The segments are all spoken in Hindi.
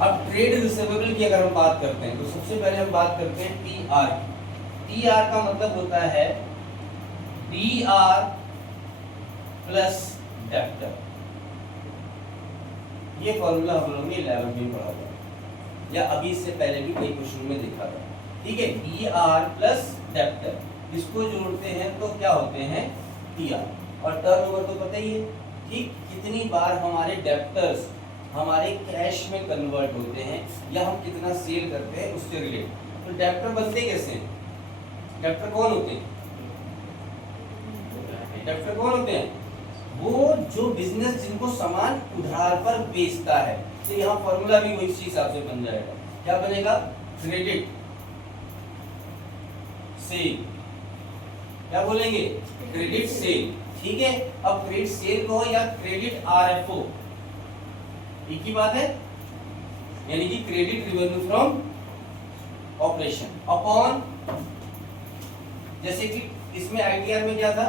अब ट्रेड रिसीवेबल की अगर हम बात करते हैं तो सबसे पहले हम बात करते हैं टीआर। टीआर का मतलब होता है डीआर प्लस डेप्टर। ये फॉर्मूला हम लोगों ने 11वीं में पढ़ा था या अभी इससे पहले भी कई क्वेश्चन में देखा था। ठीक है, डीआर प्लस डेप्टर इसको जोड़ते हैं तो क्या होते हैं टीआर। और टर्नओवर तो पता ही है, ठीक, कितनी बार हमारे डेप्टर्स हमारे कैश में कन्वर्ट होते हैं या हम कितना सेल करते हैं उससे रिलेटेड। तो डेप्टर बनते कैसे हैं? डेप्टर कौन होते हैं? डेप्टर कौन होते हैं? वो जो बिजनेस जिनको सामान उधार पर बेचता है। तो यहाँ फॉर्मूला भी वही इसी हिसाब से बन जाएगा। क्या बनेगा? Credit sale. क्या बोलेंगे? Credit sale. ठीक है, अब क्रेडिट सेल को या क्रेडिट आरएफओ एक ही बात है, यानी कि credit revenue from operation upon, जैसे कि इसमें आईटीआर में क्या था?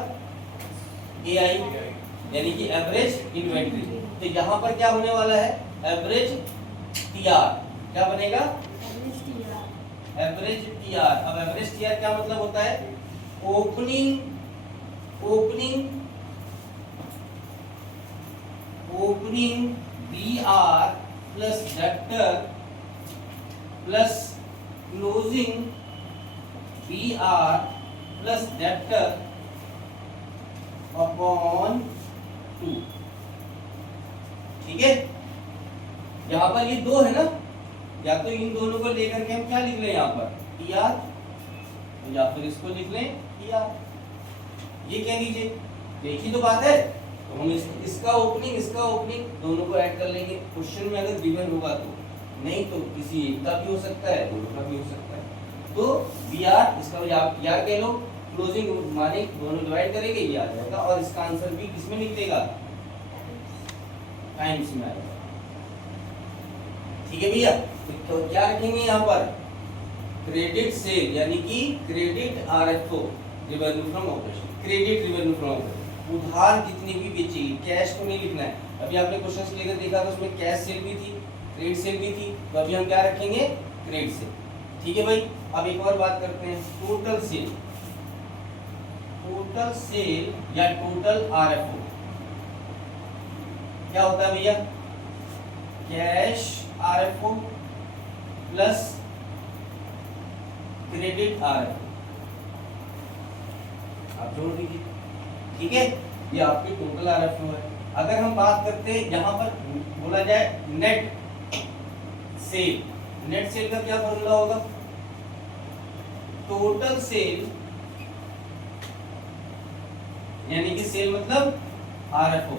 एआई यानी कि एवरेज इन्वेंटरी। तो यहाँ पर क्या होने वाला है? Average TR. क्या बनेगा? Average TR. अब एवरेज टीआर क्या मतलब होता है? Opening BR plus debtor plus closing BR plus debtor upon 2। ठीक है, यहां पर ये दो है ना, या तो इन दोनों को लेकर के हम क्या लिख लें यहाँ पर टीआर, या फिर इसको लिख लें टीआर। ये कह लीजिए, एक ही तो बात है। तो हम इसका ओपनिंग दोनों को ऐड कर लेंगे। क्वेश्चन में अगर गिवन होगा तो, नहीं तो किसी एक का भी हो सकता है, दोनों का भी हो सकता है। तो बीआर, इसका यार कह लो, क्लोजिंग माने दोनों डिवाइड करेंगे, ये आ जाएगा। और इसका आंसर भी किसमें निकलेगा? टाइम्स में आएगा। ठीक है भैया, तो क्या रखेंगे यहाँ पर? क्रेडिट सेल यानी कि credit RFO revenue from operation. Credit revenue from operation, उधार जितनी भी बेची, कैश को नहीं लिखना है। अभी आपने क्वेश्चन लेकर देखा था, उसमें कैश सेल भी थी, क्रेडिट सेल भी थी। तो अभी हम क्या रखेंगे? Credit sale. ठीक है भाई, अब एक और बात करते हैं, टोटल सेल। टोटल सेल या टोटल आरएफओ क्या होता है भैया? Cash RFO plus credit RFO, आप जोड़ दीजिए। ठीक है, ये आपकी टोटल आरएफओ है। अगर हम बात करते हैं यहाँ पर बोला जाए नेट सेल, नेट सेल का क्या फॉर्मूला होगा? टोटल सेल यानी कि सेल मतलब RFO,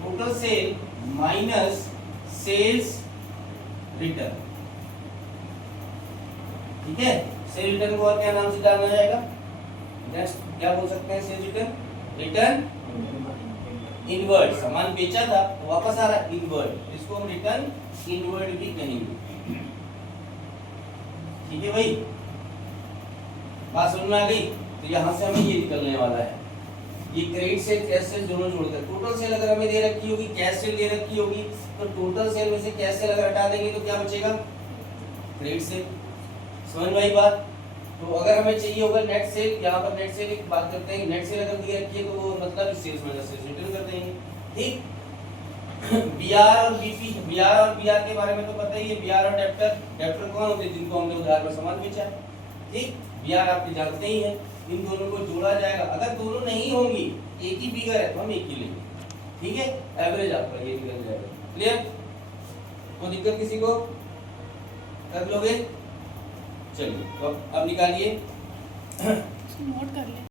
total sale minus sales return. ठीक है, सेल रिटर्न को और क्या नाम से जाना जाएगा? नेक्स्ट क्या बोल सकते हैं? Cell return, return inward. सामान बेचा था तो वापस आ रहा है, इनवर्ड। इसको हम रिटर्न इनवर्ड भी कहेंगे। ठीक है भाई, बात समझ में आ गई? तो यहां से हमें ये निकलने वाला है, ये क्रेडिट सेल कैश सेल दोनों जोड़कर। टोटल सेल अगर हमें दे रखी होगी, कैश सेल दे रखी होगी, तो टोटल सेल में से कैश सेल अगर हटा देंगे तो क्या बचेगा? Credit sale. समझ में आई बात? तो अगर हमें चाहिए होगा नेट सेल, यहाँ पर नेट सेल की बात करते हैं, नेट सेल अगर दी रखी है तो वो मतलब सेल्स माइनस सेल्स रिटर्न कर देंगे। ठीक, बीआर और बीपी, बीआर और बीआर के बारे में तो पता ही है। बीआर और डेप्टर, डेप्टर कौन होते हैं? जिनको हमने उधार पर सामान बेचा है। ठीक, बीआर आप जानते ही हैं। इन दोनों को जोड़ा जाएगा। अगर दोनों नहीं होंगी, एक ही फिगर है तो हम एक ही लेंगे। ठीक है, एवरेज आपका ये निकल जाएगा। क्लियर? कोई दिक्कत किसी को? कर लोगे? चलिए, तो अब निकालिए। नोट कर ले।